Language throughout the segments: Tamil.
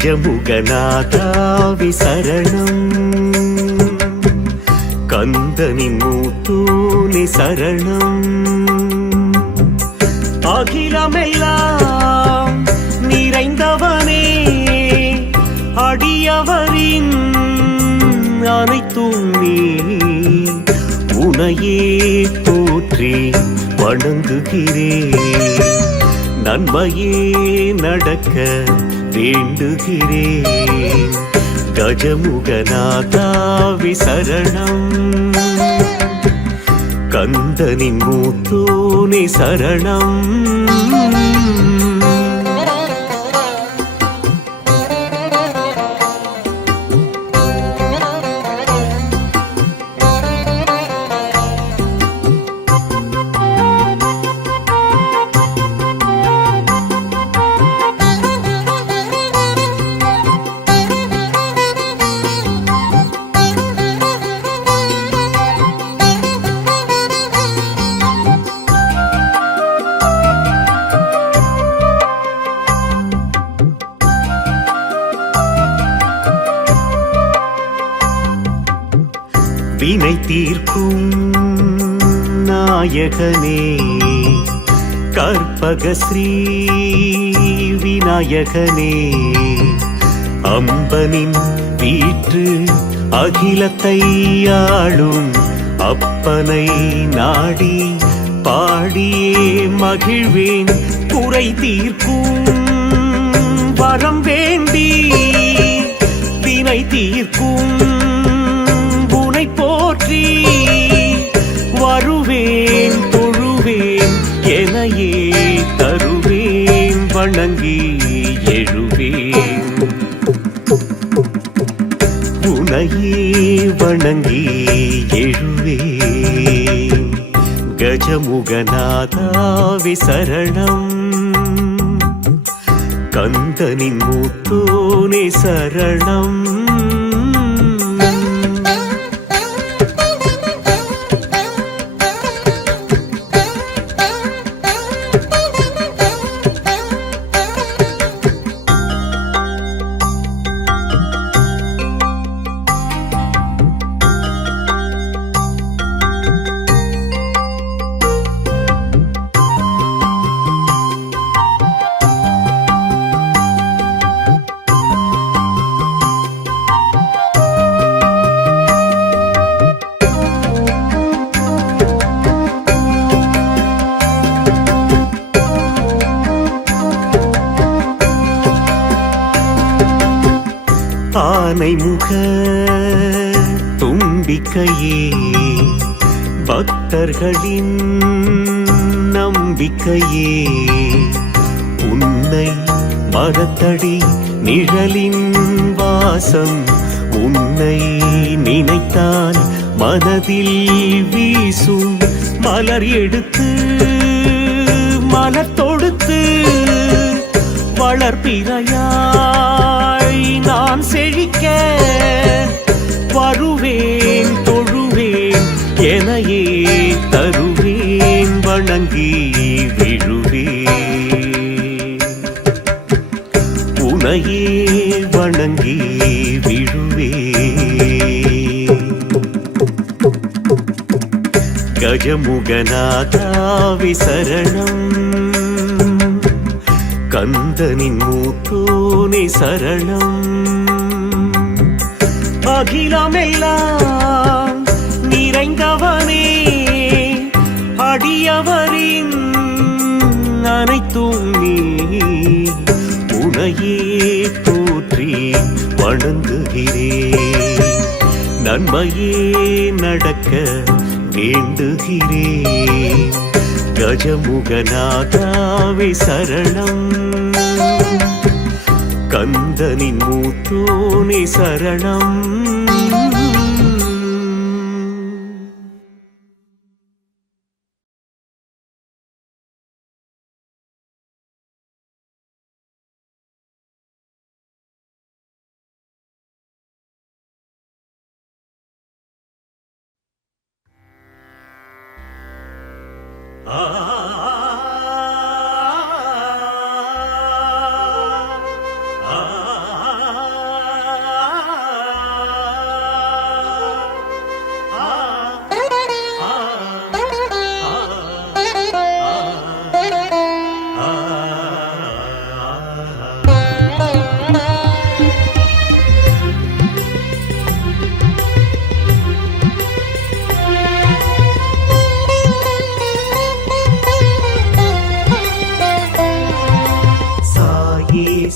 கஜமுகநாதாவி சரணம் கந்தனின் மூத்தூனி சரணம் அகிலமெல்லாம் நிறைந்தவனே அடியவரின் அனைத்தும் நீ உனையே போற்றி வணங்குகிறேன் நன்மையே நடக்க வேண்டுகிறேன் கஜமுகநாதாவி சரணம் கந்தனின் மூத்தூனி சரணம் வினை தீர்க்கும் நாயகனே கற்பகஸ்ரீ விநாயகனே அம்பனின் வீற்று அகிலத்தை ஆளும் அப்பனை நாடி பாடியே மகிழ்வேன் குறை தீர்க்கும் வரம் வேண்டி வினை தீர்க்கும் போற்றி வருவேன் தொழுவேன் எனையே தருவேன் வணங்கி எழுவேன் உனையே வணங்கி எழுவேன் கஜமுகநாதாவி சரணம் கந்தனின் மூத்தூனி சரணம் ஆனைமுக தும்பிக்கையே பக்தர்களின் நம்பிக்கையே உன்னை மரத்தடி நிழலின் வாசம் உன்னை நினைத்தால் மனதில் வீசும் மலர் எடுத்து மலர் தொடுத்து வளர்ப்பிறையாய் நான் செழிக்க வருவேன் தொழுவேன் எனையே தருவேன் வணங்கி விழுவேன் உனையே வணங்கி விழுவேன் கஜமுகநாதாவி சரணம் கந்தனின் மூத்தூனி சரணம் அகிலமெல்லாம் நிறைந்தவனே அடியவரின் அனைத்தும் நீ உனையே போற்றி வணங்குகிறேன் நன்மையே நடக்க வேண்டுகிறேன் கஜமுகநாதாவி சரணம் கந்தனின் மூத்தூனி சரணம்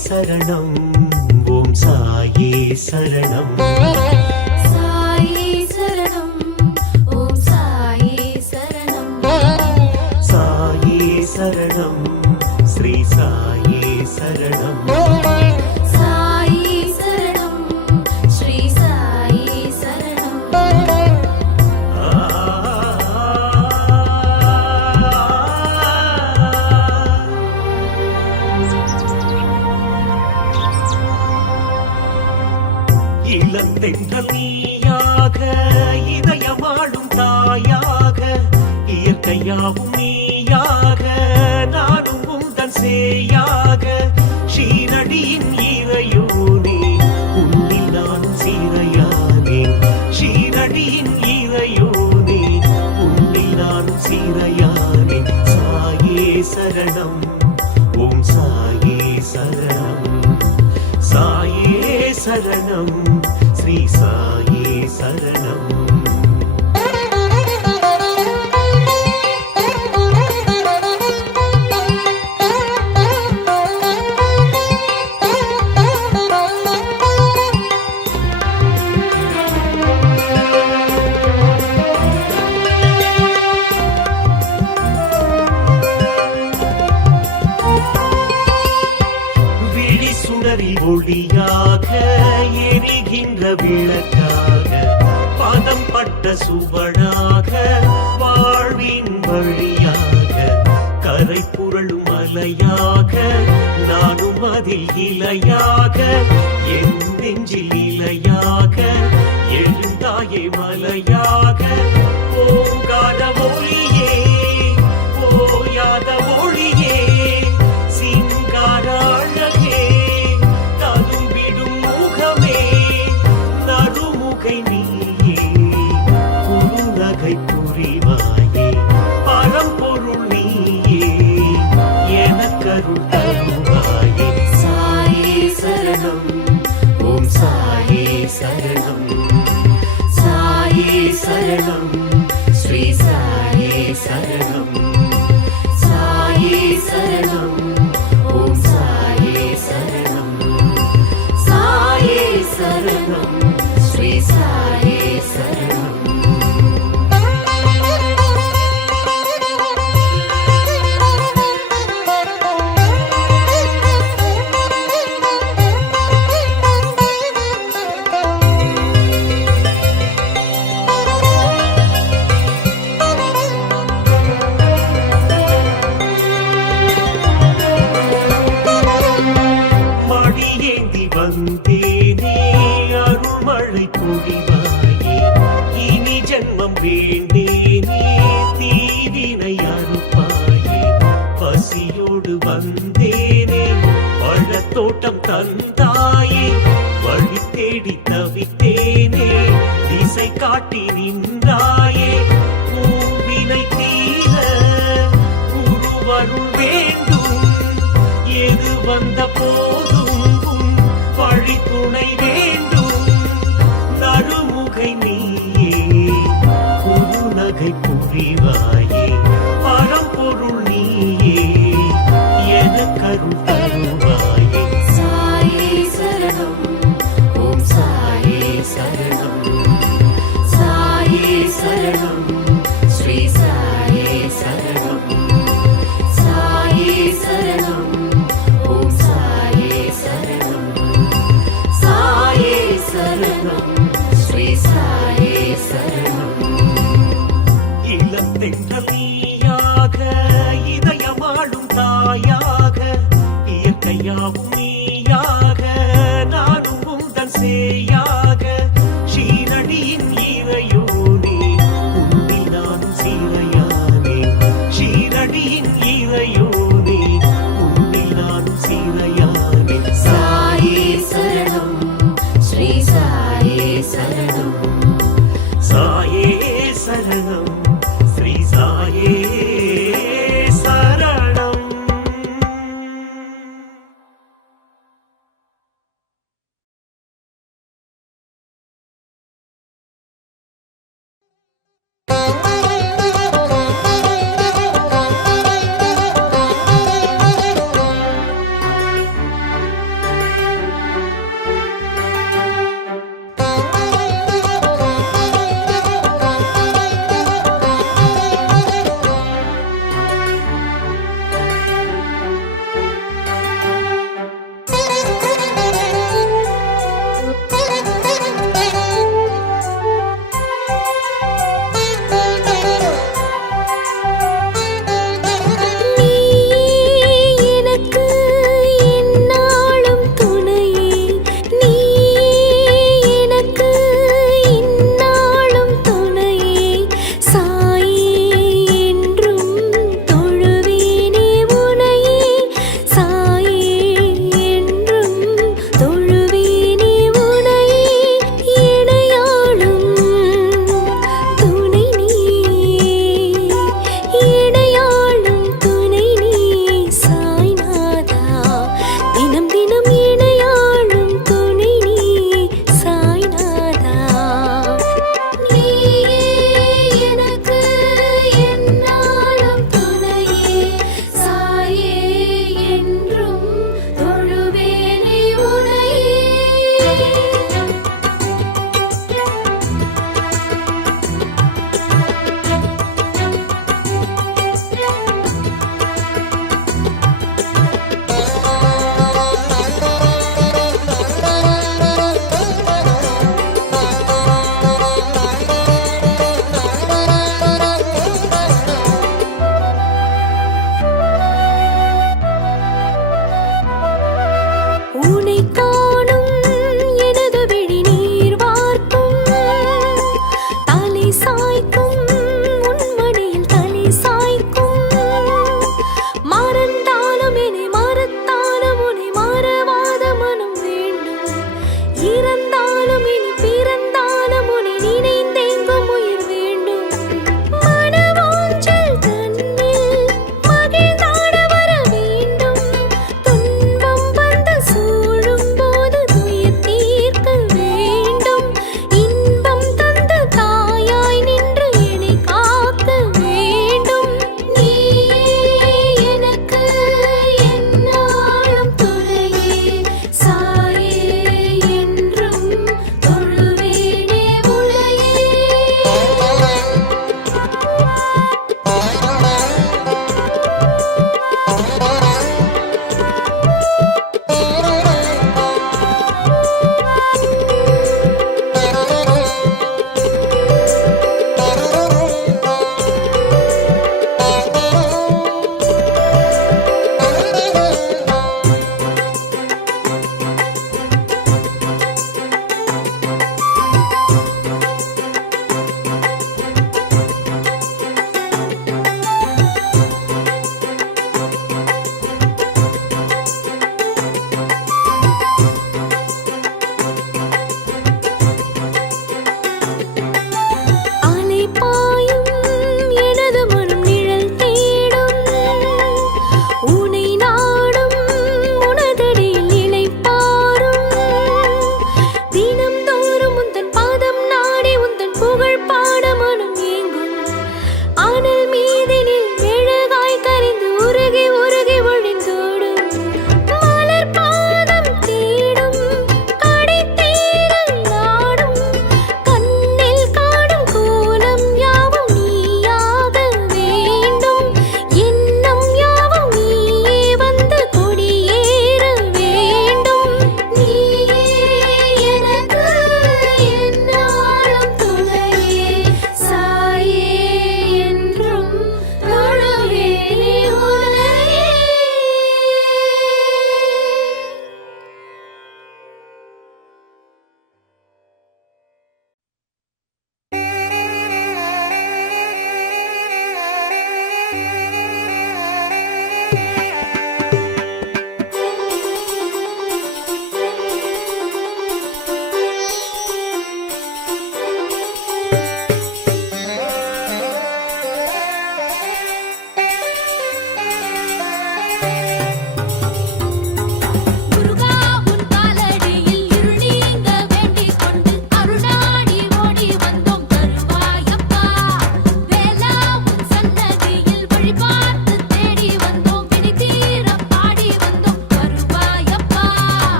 சரணம் ஓம் சாயே சரணம் சாயே சரணம் ஓம் சாயே சரணம் சாயே சரணம் ஸ்ரீ சாயே சரணம் சாயே சரணம் ஸ்ரீ சாயே சரணம் இளந்தென்றல் நீயாக இதயமாடும் தாயாக இயற்கையாவும் நீயாக நானும் உந்தன் சேயாக ஷீரடியின் இறையோனே உன்னில் நானும் சீரையானேன் ஷீரடியின் இறையோனே உன்னில் நானும் சீரையானேன் சாயே சரணம் ஓம் சாயே சரணம் சாயே சரணம் ஸ்ரீ சாயே சரணம் விழி சுடரி ஒளியாக எரிகின்ற விளக்காக பாதம் பட்ட சுவடாக வாழ்வின் வழியாக கரை புரளும் மலையாக நானும் அதில் இலையாக என் நெஞ்சில் இலையாக எழுந்தாயே மலையாக ஓங்கார ஒளியே ஓயாத ஒளியே சிங்கார அழகே ததும்பிடும் முகமே நறுமுகை நீயே குறுநகை புரிவாயே பரம்பொருள் நீயே எனக்கருள் தருவாயே சாயே சரணம் ஓம் சாயே சரணம் சாயே சரணம் ஸ்ரீ சாயே சரணம் சாயே சரணம் ஓம் சாயே சரணம் சாயே சரணம் ஸ்ரீ சாயே சரணம் மடியேந்தி வந்தேனே அருள்மழை பொழிவாயே இனி ஜென்மம் வேண்டேனே தீவினை அறுப்பாயே பசியோடு வந்தேனே பழத்தோட்டம் தந்தாயே வழி தேடி தவித்தேனே திசை காட்டி நின்றாயே பூவினை தீர குருவருள் வேண்டும் எது வந்த போதும் உன் வழி துணை வேண்டும் நறுமுகை நீயே குறுநகை புரிவாயே பரம்பொருள் நீயே எனக்கருள் தருவாயே சாயே சரணம் ஓம் சாயே சரணம் சாயே சரணம் ஸ்ரீ சாயே சரணம் சாயே சரணம் ஓம் சாயே சரணம் சாயே சரணம் ஸ்ரீ சாயே சரணம் இளந்தென்றல் நீயாக இதயமாடும் தாயாக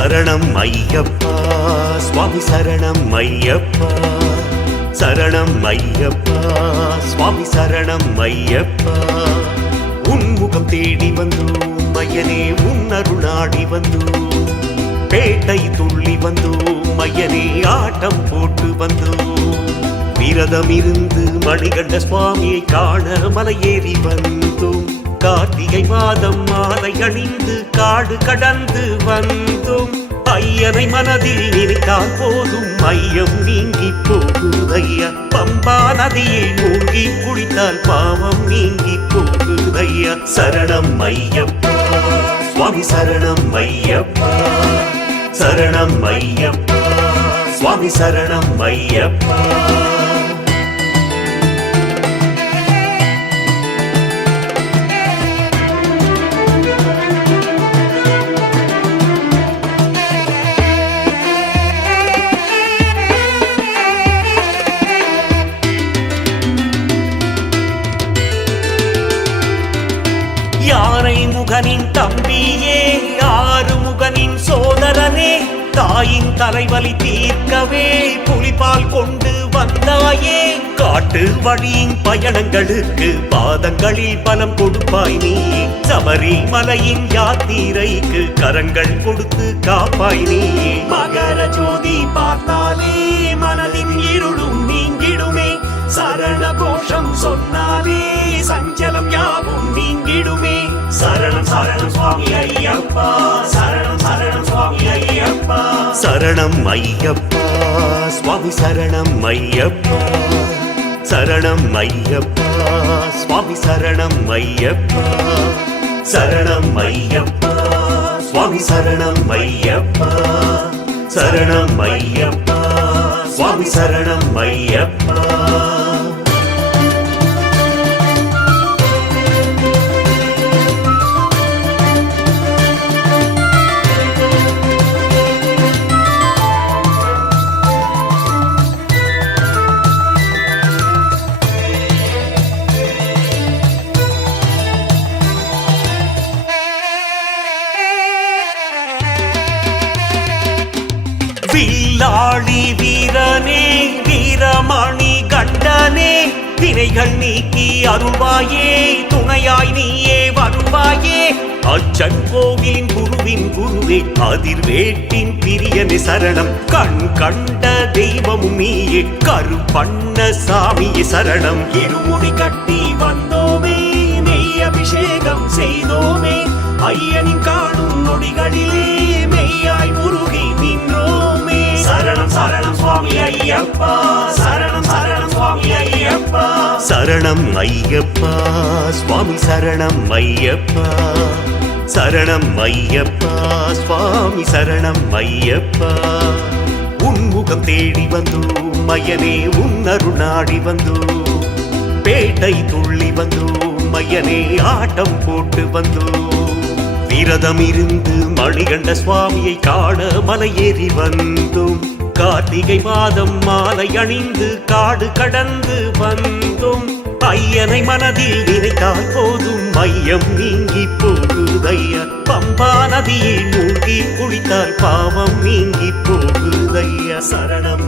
சரணம் ஐயப்பா சுவாமி சரணம் ஐயப்பா சரணம் ஐயப்பா சுவாமி சரணம் ஐயப்பா உன்முகம் தேடி வந்தோம் மையனே உன் அருளாடி வந்தோம் பேட்டை துள்ளி வந்தோம் மையனே ஆட்டம் போட்டு வந்தோம் விரதம் இருந்து மணிகண்ட சுவாமியை காண மலையேறி வந்தோம் கார்த்திகை மாதம் மாலை அணிந்து காடு கடந்து வந்தோம் ஐயனை மனதில் நினைத்தால் போதும் ஐயம் நீங்கி போகுதையா பம்பா நதியில் மூழ்கி குளித்தால் பாவம் நீங்கி போகுதையா சரணம் ஐயப்பா சுவாமி சரணம் ஐயப்பா சரணம் ஐயப்பா சுவாமி சரணம் ஐயப்பா யானை முகனின் தம்பியே ஆறு முகனின் சோதரனே தாயின் தலைவலி தீர்க்கவே புலிபால் கொண்டு வந்தாயே காட்டு வழியின் பயணங்களுக்கு பாதங்களில் பலம் கொடுப்பாய் நீ சபரிமலையின் யாத்திரைக்கு கரங்கள் கொடுத்து காப்பாய் நீ மகர ஜோதி பார்த்தாலே மனதின் இருளும் நீங்கிடுமே சரண கோஷம் சொன்னாலே சஞ்சலம் யாவும் நீங்கிடுமே சரணம் சரணம் சுவாமி ஐயப்பா சரணம் சரணம் சுவாமி ஐயப்பா சரணம் ஐயப்பா சுவாமி சரணம் ஐயப்பா சரணம் ஐயப்பா சுவாமி சரணம் ஐயப்பா சரணம் ஐயப்பா சுவாமி சரணம் ஐயப்பா சரணம் ஐயப்பா சுவாமி சரணம் ஐயப்பா வில்லாளி வீரனே வீரமணி கண்டனே வினைகள் நீக்கி அருள்வாயே துணையாய் நீயே வருவாயே அச்சன் கோவிலின் குருவின் குருவே அதிர்வேட்டின் பிரியனே சரணம் கண் கண்ட தெய்வமும் நீயே கருப்பண்ண சாமியே சரணம் இருமுடி கட்டி வந்தோமே நெய் அபிஷேகம் செய்தோமே ஐயனின் காணும் நொடிகளிலே மெய்யாய் முருகி நின்றோமே சரணம் சரணம் சுவாமி ஐயப்பா சரணம் சரணம் சுவாமி ஐயப்பா சரணம் ஐயப்பா சுவாமி சரணம் ஐயப்பா சரணம் ஐயப்பா சுவாமி சரணம் ஐயப்பா உன்முகம் தேடி வந்தோம் மையனே உன் அருளாடி வந்தோம் பேட்டை துள்ளி வந்தோம் மையனே ஆட்டம் போட்டு வந்தோம் விரதம் இருந்து மணிகண்ட சுவாமியை காண மலையேறி வந்தோம் கார்த்திகை மாதம் மாலை அணிந்து காடு கடந்து வந்தோம் ஐயனை மனதில் நினைத்தால் போதும் ஐயம் நீங்கி போகுதையா பம்பா நதியில் மூழ்கி குளித்தால் பாவம் நீங்கி போகுதையா சரணம்